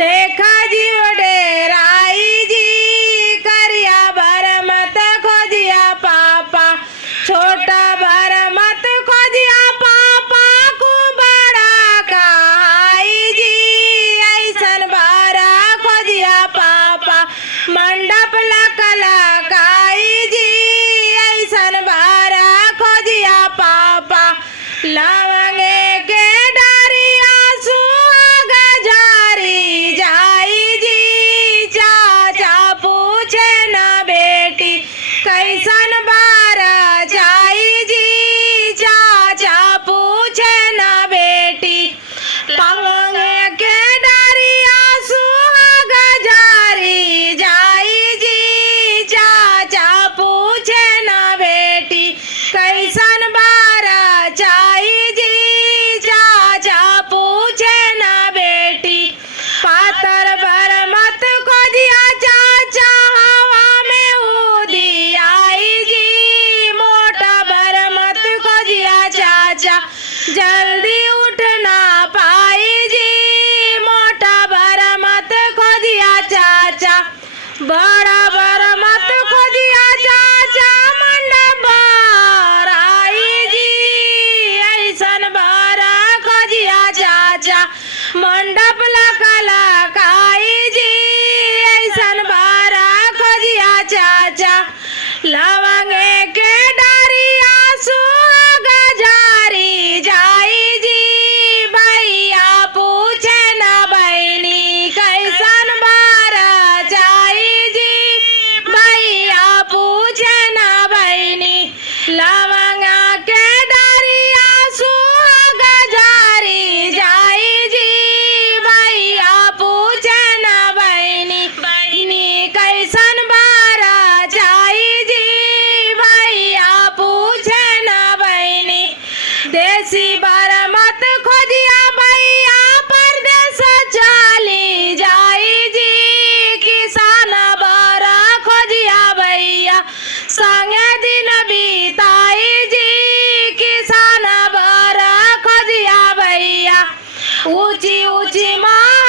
देखा जीव डेराई जी करिया भर मत खोजिया पापा छोटा भर मत खोजिया पापा को बड़ा कहाई जी ऐसन भरा खोजिया पापा मंडप लकला काई जी ऐसन भरा खोजिया पापा लवंगे के डरिया सुहाग जारी जाई जी चाचा पूछे न बेटी कैसन बारा जाई जी चाचा पूछे न बेटी लवंगे के डरिया सुहाग जारी जाई जी चाचा पूछे न बेटी कैसन बारा चाई जी चाचा पूछे न बेटी पातर भर मत खोजिया चाचा हवा में उदी आई जी मोटा भर मत खोजिया चाचा जल्दी उठ ना पाई जी मोटा भर मत खोजिया चाचा बड़ा भर मत खोजिया चाचा मंडप बार आई जी ऐसन बारा खोजिया चाचा मंडप लकला काई जी ऐसन बारा खोजिया चाचा लवंगे के डरिया सुहाग जारी जाई जी भैया पूछे न बहनी कैसन बारा जाई जी भैया पूछे न बहनी लवंगा के डरिया सुहाग जारी जाई जी भैया पूछे न बहनी बहनी कैसन बारा जाई जी भैया पूछे न बहनी देसी बार मत खोजिया भैया परदेस चाली जाई जी किसान बारा खोजिया भैया संगे दिन बीताई जी किसान बारा खोजिया भैया ऊंची ऊंची माँ